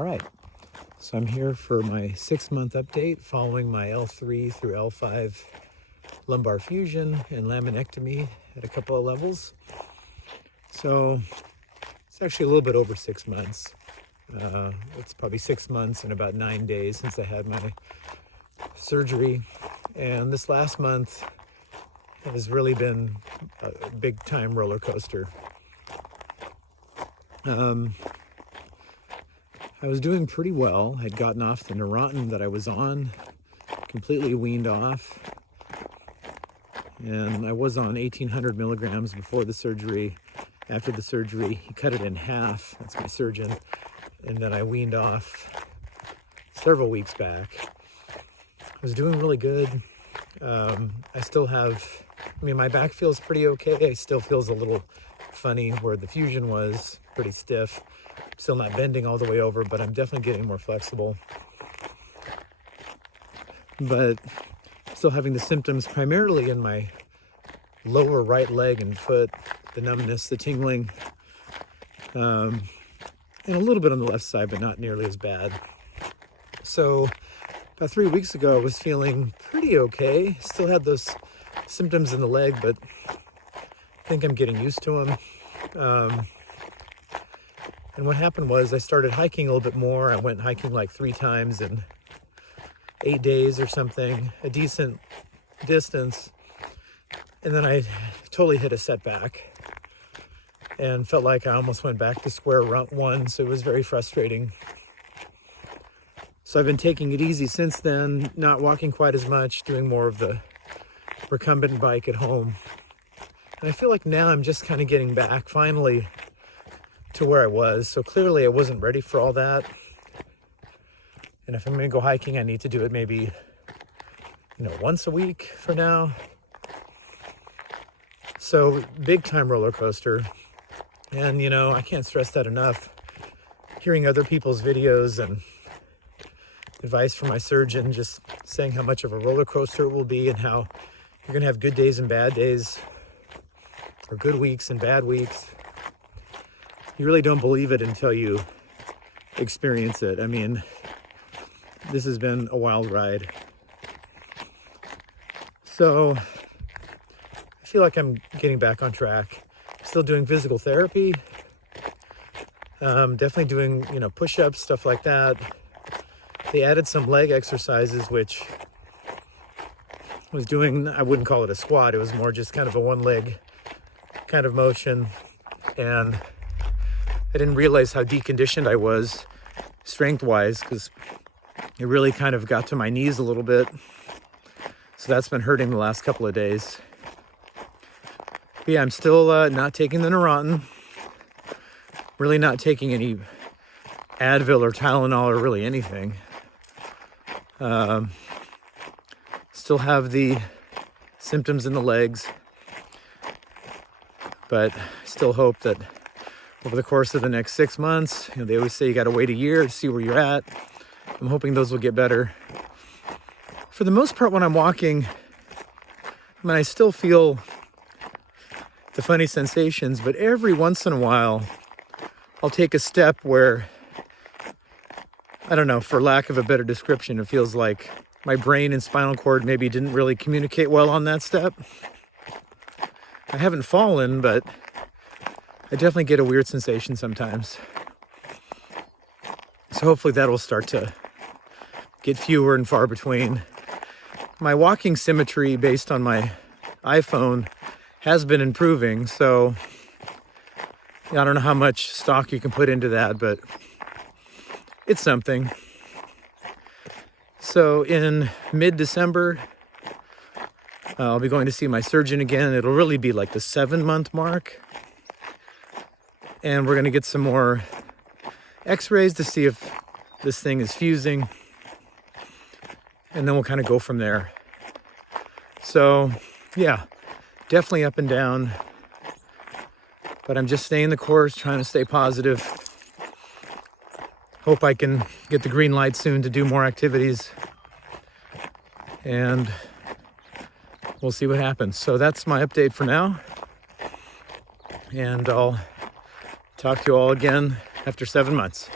All right, so I'm here for my 6-month update following my L3 through L5 lumbar fusion and laminectomy at a couple of levels. So it's actually a little bit over 6 months. It's probably 6 months and about 9 days since I had my surgery. And this last month has really been a big time roller coaster. I was doing pretty well. I'd gotten off the Neurontin that I was on, completely weaned off. And I was on 1,800 milligrams before the surgery. After the surgery, he cut it in half. That's my surgeon. And then I weaned off several weeks back. I was doing really good. I still have, my back feels pretty okay. It still feels a little funny where the fusion was, pretty stiff. Still not bending all the way over, but I'm definitely getting more flexible. But still having the symptoms primarily in my lower right leg and foot, the numbness, the tingling, and a little bit on the left side, but not nearly as bad. So about 3 weeks ago, I was feeling pretty okay. Still had those symptoms in the leg, but I think I'm getting used to them. And what happened was I started hiking a little bit more. I went hiking like 3 times in 8 days or something, a decent distance. And then I totally hit a setback and felt like I almost went back to square one. So it was very frustrating. So I've been taking it easy since then, not walking quite as much, doing more of the recumbent bike at home. And I feel like now I'm just kind of getting back finally to where I was. So clearly I wasn't ready for all that. And if I'm going to go hiking, I need to do it maybe, once a week for now. So big time roller coaster. And, I can't stress that enough. Hearing other people's videos and advice from my surgeon, just saying how much of a roller coaster it will be and how you're going to have good days and bad days, or good weeks and bad weeks. You really don't believe it until you experience it. This has been a wild ride. So I feel like I'm getting back on track. Still doing physical therapy. Definitely doing, push-ups, stuff like that. They added some leg exercises, which I was doing, I wouldn't call it a squat. It was more just kind of a one leg kind of motion. And I didn't realize how deconditioned I was strength-wise, because it really kind of got to my knees a little bit. So that's been hurting the last couple of days. But yeah, I'm still not taking the Neurontin. Really not taking any Advil or Tylenol or really anything. Still have the symptoms in the legs. But I still hope that over the course of the next 6 months, they always say you got to wait a year to see where you're at. I'm hoping those will get better. For the most part, when I'm walking, I still feel the funny sensations, but every once in a while, I'll take a step where, I don't know, for lack of a better description, it feels like my brain and spinal cord maybe didn't really communicate well on that step. I haven't fallen, but I definitely get a weird sensation sometimes. So hopefully that will start to get fewer and far between. My walking symmetry based on my iPhone has been improving, so I don't know how much stock you can put into that, but it's something. So in mid-December, I'll be going to see my surgeon again. It'll really be like the 7-month mark. And we're going to get some more x-rays to see if this thing is fusing. And then we'll kind of go from there. So, yeah, definitely up and down. But I'm just staying the course, trying to stay positive. Hope I can get the green light soon to do more activities. And we'll see what happens. So that's my update for now. And I'll talk to you all again after 7 months.